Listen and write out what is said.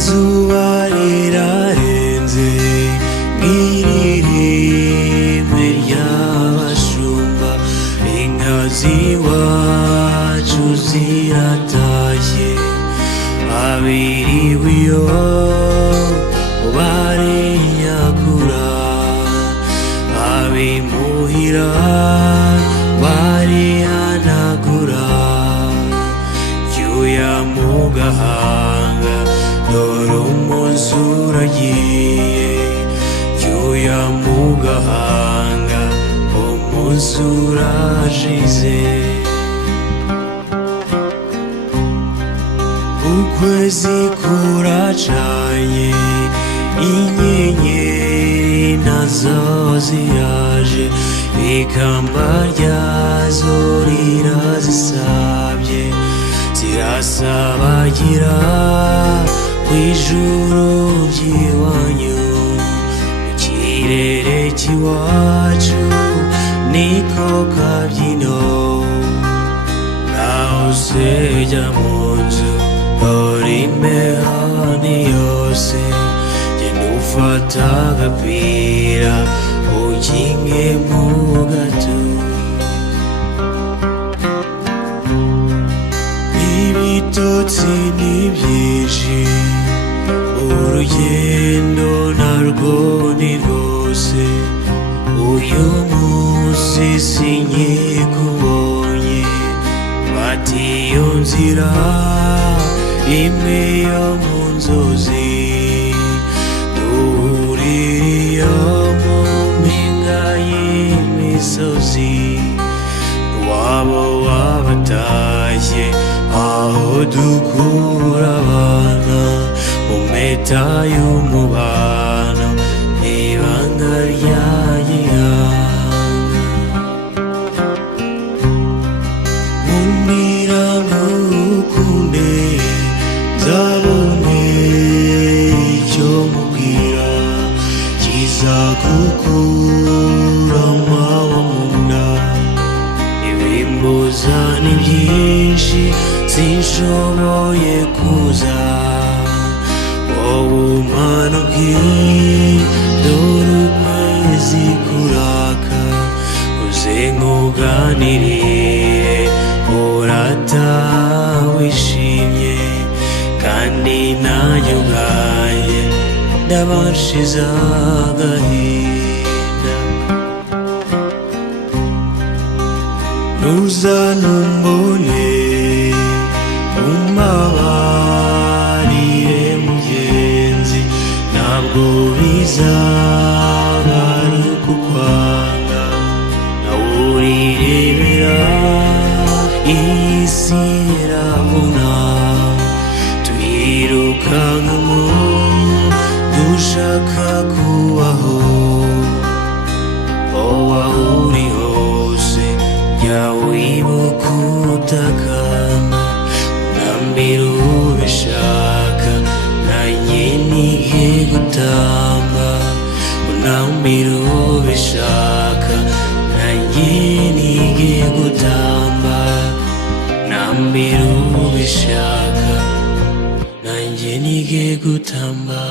izuba rirarenze nk'irime ry'abashumba, inka z'iwacu ziratashye, abiriwe iyo barinyagura, abimuhira barihanagura, icyuya mu gahanga dore umunsi uragiye, icyuya mu gahanga umunsi urashize. Ukwezi kuracanye, inyenyeri nazo ziraje, ikamba ryazo rirazisabye, zirasabagira kw'ijuru ry'iwanyu, mu kirere cy'iwacu niko kabyino. Naho se jya mu nzu dore imihanda yose, genda ufata agapira ukinge mu gatuza. Ibitotsi ni byinshi, urugendo narwo ni rwose, uyu munsi sinkikubonye, fata iyo nzira imwe yo mu nzozi, duhurire iyo mu mpinga y'imisozi, waba wabatashye aho dukura abana mu mpeta y'umubano, ibanga rya gihanga. Nkundira ngukunde, nzabone icyo mubwira kizagukura amahwa mu nda. Ibimbuza ni byinshi sinshoboye kuza, wowe umpanuke dore ukwezi kuraka, uze nkuganirire urataha wishimye, kandi nanjye ubwanjye ndabashize agahinda. Ntuzanumbone umbabarire mugenzi, ntabwo bizaba ari ukukwanga, nawe urirebera iyi si iravuna, tuyirukankamo dushaka kubaho. Aho uri hose jya wibuka utakamba, unambira ubishaka nanjye nige gutamba, unambira ubishaka nanjye nige gutamba, unambira ubishaka nanjye nige gutamba.